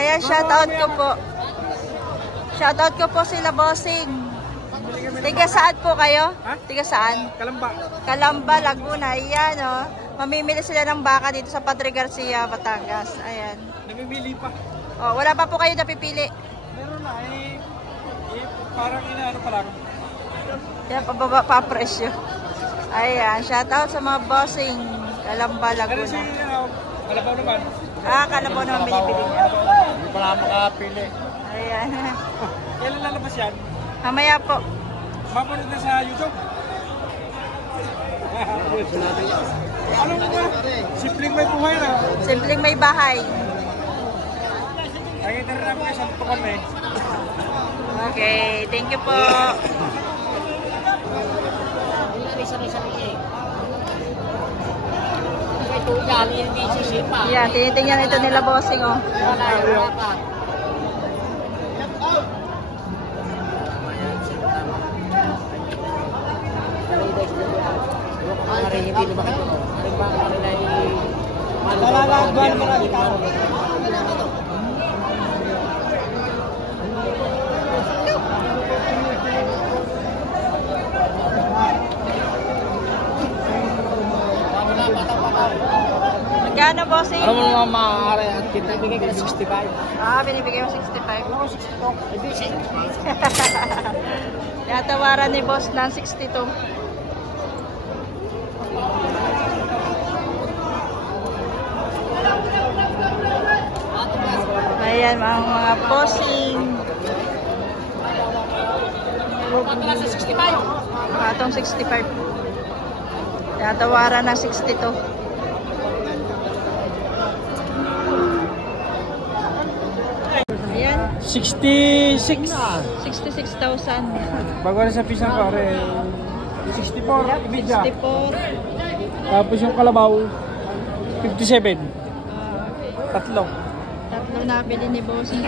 Ayan, shoutout ko po. Shoutout ko po sila, bossing. Tiga saan po kayo? Ha? Tiga saan? Kalamba. Kalamba, Laguna. Ayan, oh. Mamimili sila ng baka dito sa Padre Garcia, Batangas. Ayan. Namimili pa. Oh, wala pa po kayo napipili. Meron na parang inaano pa lang. Yan, pababa pa presyo. Ayan, shoutout sa mga bossing. Kalamba, Pero Laguna. si Kalabaw naman. Kalabaw naman binibili niya. Hindi pa lang makapili. Ayan. Kailan lalabas yan? Mamaya po. Mapanood na sa YouTube. Ano mo ba? Simpleng may buhay na. Simpleng may bahay. Nakita rin namin sa tukan na eh. Okay, thank you po. Yan, tinitingnan ito nila bossing, oh. Magkano, bossing? Ano mo naman maaari at kita bigay ka 65? Binibigay mo 65? Oo, 62. Tinatawaran ni boss ng 62. Ayan, mga bossing. Atong 65. Tinatawaran ng 62. Ayan. 66. 66,000. Bago na sa pisang pare. 64. Ibidya. 64. Tapos yung kalabaw. 57. Tatlo. Tatlo nabili ni bossing.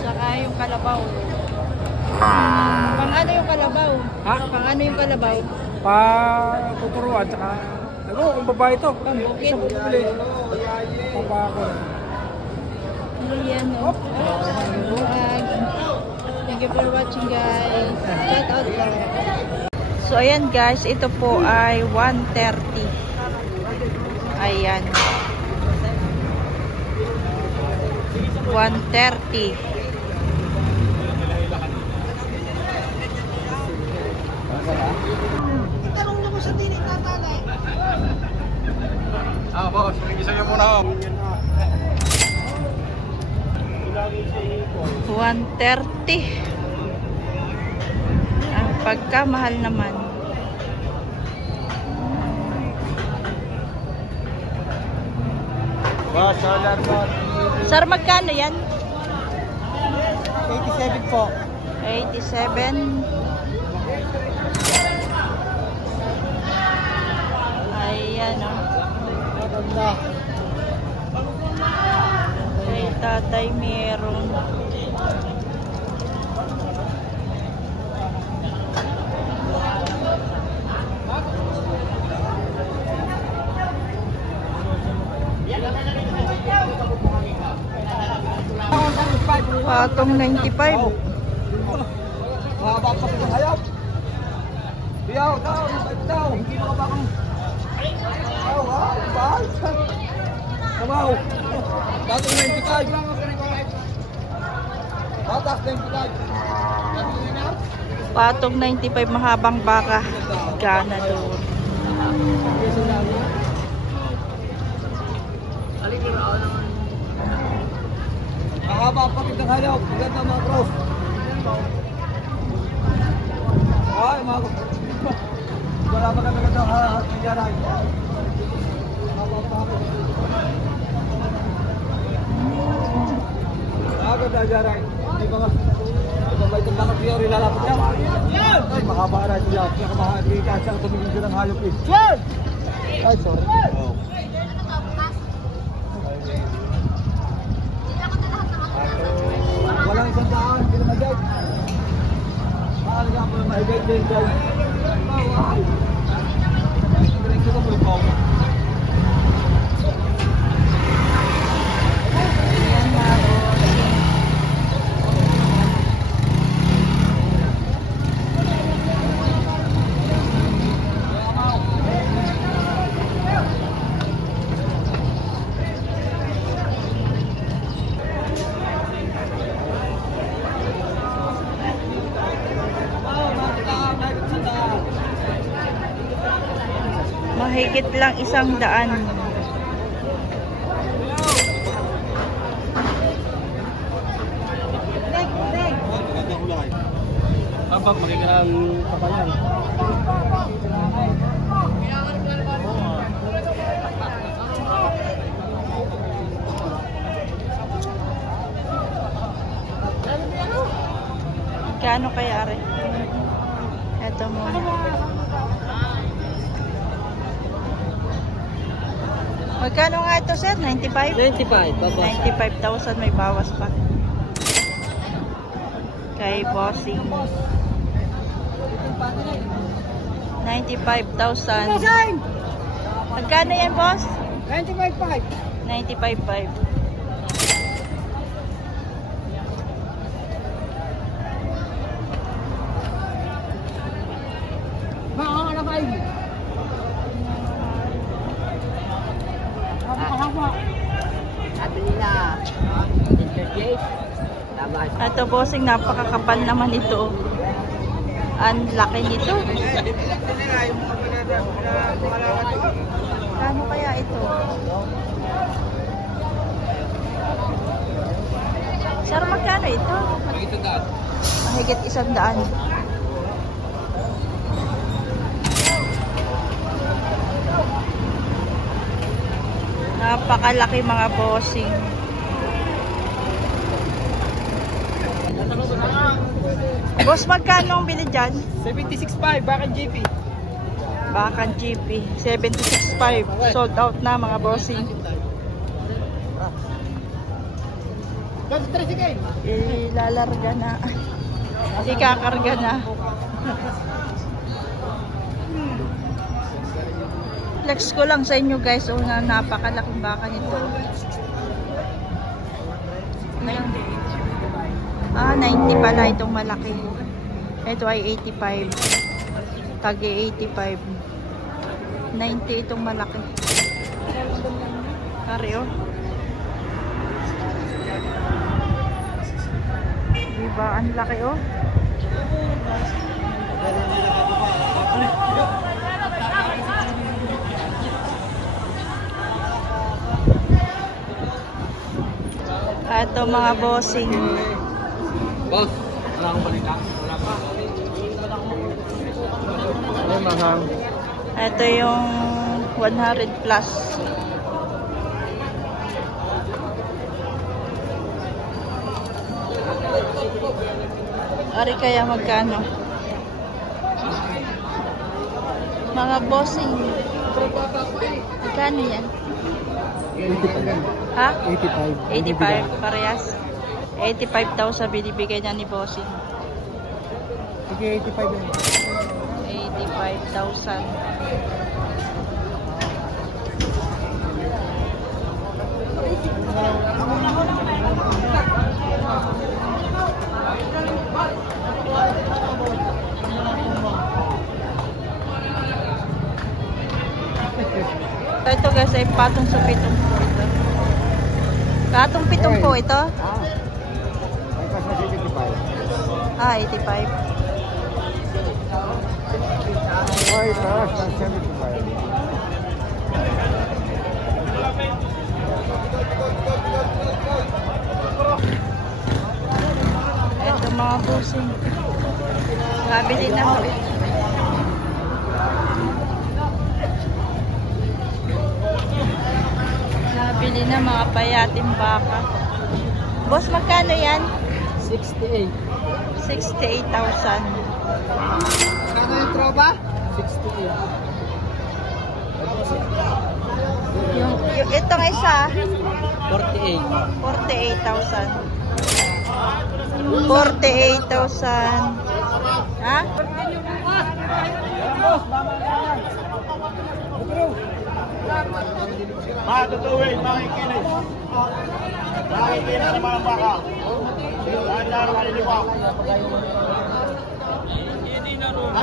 Saka yung kalabaw. Pang ano yung kalabaw? Ha? Pang ano yung kalabaw? Puturuan. Tsaka kung babae ito. Pambukit. Isang bumili. Papako. Ayan, no? Thank you for watching, guys. Shout out po. So, ayan guys. Ito po ay 130. Ayan. 130. Itanong niyo mo sa tinig na talay. Boss. Isa niyo muna ako. 130. Ang pagkamahal naman. Boss, solar mo. Sir, magkano yan? 87 po. 87. Ayan, oh. Maganda. Kay tatay meron. Patong 95. Mahaba pa sa hayop. Biyaw, daw. Hindi makabakang. Bye. Kamaw. Patong 95. Patas 95. Patong 95, mahabang baka. Gana doon. Mahaba pa ng hayop. Maganda mga cross. Ay, mga wala pa kami ng nangyari. Agad na jaray. Hindi ba nga? Ito ba itong mga theory lalapit niya? Ay, mahaba na siya. Kaya kamahagi ka siya tumingin siya ng hayop eh. Ay, sorry. Walang isang daan, hindi na mag-guide. Mahalaga po na ma-guide din guys. Diretso ka po yung Mahigit lang 100. Kapag makikilang kapayan. Kano kaya rin? Ito muna. Magkano nga ito, sir? 95? 95, babas. 95,000, may bawas pa. Kay Bossing. 95,000. Magkano yan, boss? 95.5. 95,500. Baka na kayo. Hapa. Sabi nila, interject. Tama. Ito, Bossing, napakakapal naman ito. Ang laki nito. Kano kaya ito? Sir, magkano ito? Mahigit 100. Napakalaki mga bossing. Boss, magkano ang bili dyan? 76.5, bakit GP? Bakan GP. 76.5. Sold out na mga bossing. Ilalarga na. Ikakarga na. Flex ko lang sa inyo guys. Na napakalaking baka nito. 90 pala itong malaki. Ito ay 85. Tagi 85. 90 itong malaki. Kari oh. Diba? Ang laki oh. Ito mga bossing. Boss, wala akong balita. Wala pa. Ano mahal? Ito yung 100 plus. Ari kaya magkano? Mga bossing. Magkano yan? 85. Ha? 85. 85, parehas. 85,000 binibigay niya ni bossing. Sige, 85 yun. 85,000. Ito guys ay patong sa 70 ito. Patong 70 ito? Ah, 85. Ay, taas ng 75. Ito mga busing. Nabili na ho. Nabili na mga payating baka. Boss, magkano yan? 68. 68,000. Kano yung tropa? 68. Yung itong isa, 48. 48,000. 48,000. Ha? Matutuwid, makikinis. Makikinis sa mga baka. Tanda na maliliwak.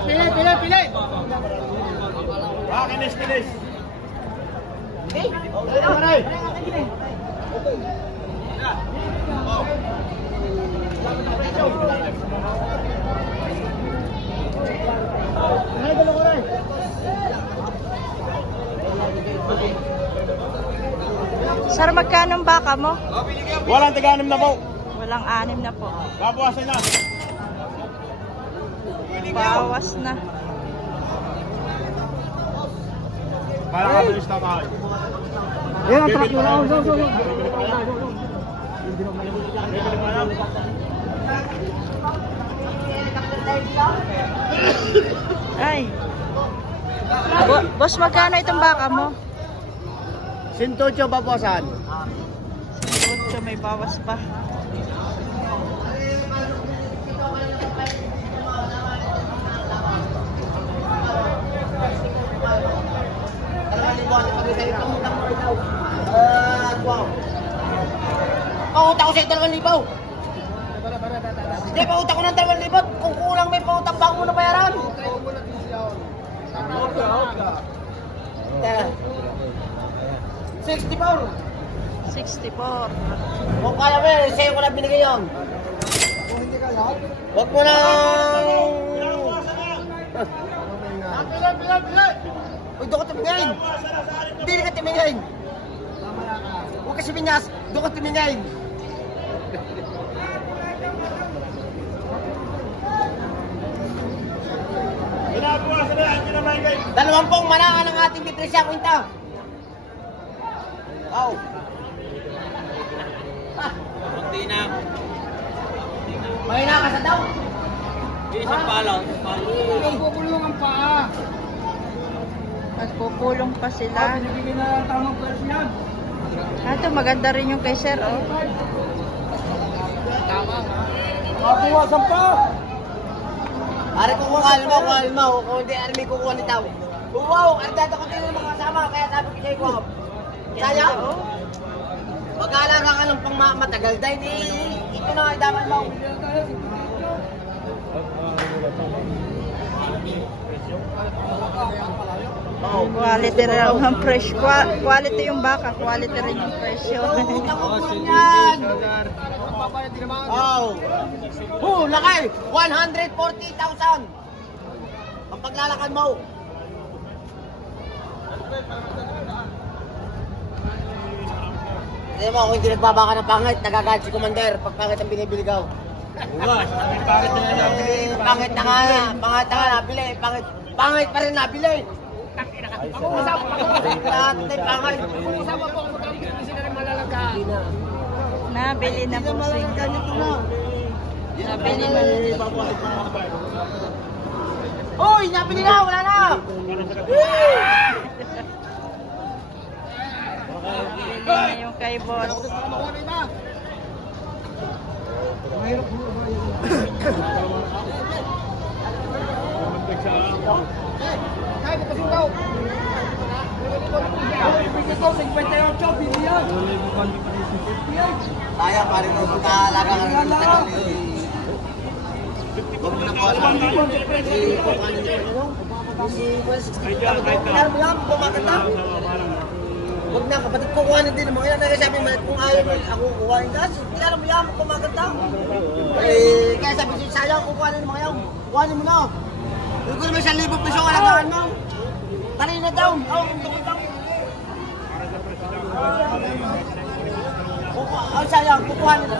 Pili, pili, pili! Makinis-kinis. Sir, magkano ang baka mo? Walang taga-anim na po. Walang 6 na po. Babawasan na. Bawas na. Para kabilis na tayo. Yan ang truck mo na. Ay. Boss, magkano itong baka mo? 108 babawasan. 8, may bawas pa. Pautang ko sa 2,000. Hindi, pautang ko ng 2,000. Kung kulang may pautang, bago mo na bayaran. 64. 64. Kung kaya mo yan, sa'yo ko na binigay yun. Huwag mo na... Uy, doon ka tumingin. Hindi ka tumingin. Huwag kasi binyas, doon ka tumingin. Pinabawasan na. Hindi na maingay. 20 manangan ang ating depresya, kwenta. Wow. Hindi na. Mahina ka sa daw. Isang palaw. Pupulong ang paa. Nagpupulong pa sila. Binibigyan na ang tamang pwesto yan. Ito, maganda rin yung kay Sir, oh. Mabuwasan pa. Ari ko kung alma, kung alma. Kung hindi, ari may kukuha ni tao. Wow, ardada ko din yung mga kasama. Kaya sabi ko sa'yo ko. Sayang. Mag-aalaga ka ng pang matagal. Dahil ito na nga dapat mo. Quality rin ang presyo. Quality yung baka, quality rin yung presyo. Utang mo po yan. Wow. Laki. 140,000. Ang paglalakad mo. Hindi mo, kung hindi nagbabaka ng pangit, nagagalit si Commander pag pangit ang binibiligaw. Pangit na nga na, pangit na nga nabili, pangit pa rin nabili. Lahat na pangit. Nabili na po sing. Nabili na. Uy, nabili na, wala na. Bili na yung kay boss. Kaya pa rin mo pagkaalaga ka rin ng tagal. Huwag mo na po alam. Huwag na, kapatid ko kuhanin din mo. Yan na sabi mo, kung ayaw mo, ako kuhanin ka. Hindi alam mo yan, kumaganda. Kaya sabi siya, sayang, kukuhanin mo ngayon. Kuhanin mo na. Huwag ko naman 1,000 peso alagaan mo. Kanina daw. Oo, kung daw. Sayang, kukuhanin mo.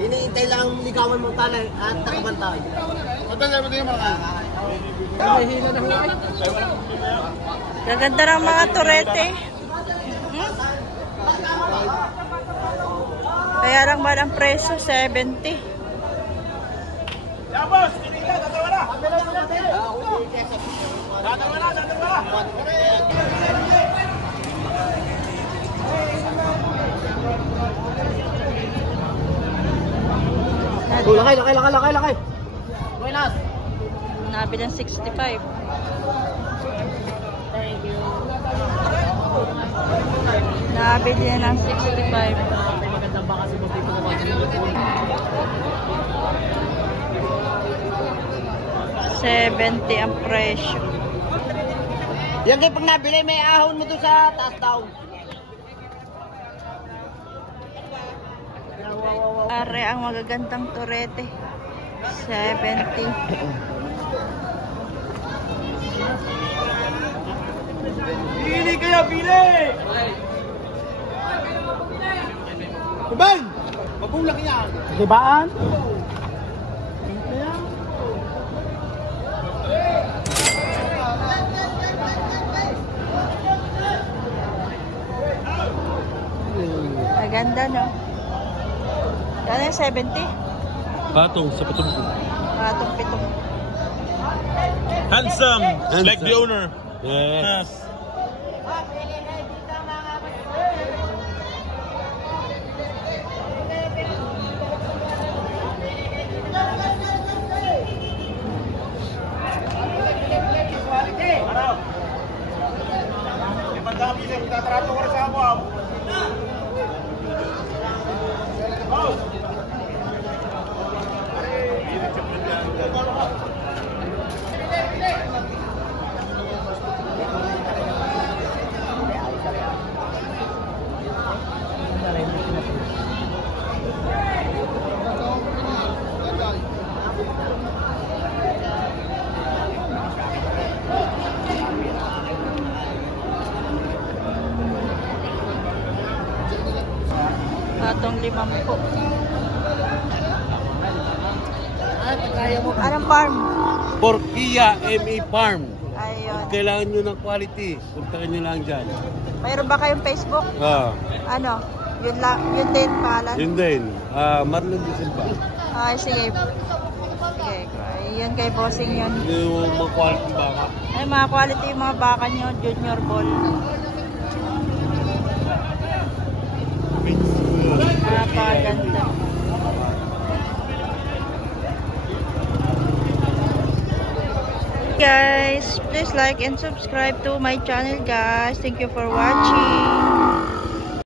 Iniintay lang ang ligawan mong talay at nakabantay. Matanda mo din yung mga. Gaganda ng mga turete. Kaya lang ba ang presyo? 70. Ya boss, tinita, tatawa na. Tatawa na, tatawa na. Lakay. Buenas. Nabili ng 65. Nabili ng 65. $70 ang presyo. Yan kayo pag nabili, may ahon mo doon sa taas daw. Are ang magagandang turete. 70. Pili kayo, pili! Ibang! Mabulak yan. Dibaan? Maganda, no? Kano yung 70? Patong sa patumpo. Patong pitong. Handsome, like the owner. Yes. Araw! Limang dami sir, tatrato ko rin sa ako. Boss! Patong 50. Anong farm? Porkia ME Farm. Ayun. Kailangan nyo ng quality. Puntahan nyo lang dyan. Mayroon ba kayong Facebook? Ano? Yun lang, yun din pangalan? Yun din. Marlon de Silva. Ay, sige. Sige. Yun kay bossing yun. Yung mga quality baka. Ay, mga quality yung mga baka nyo, junior ball. Napakaganda. Guys, please like and subscribe to my channel, guys. Thank you for watching.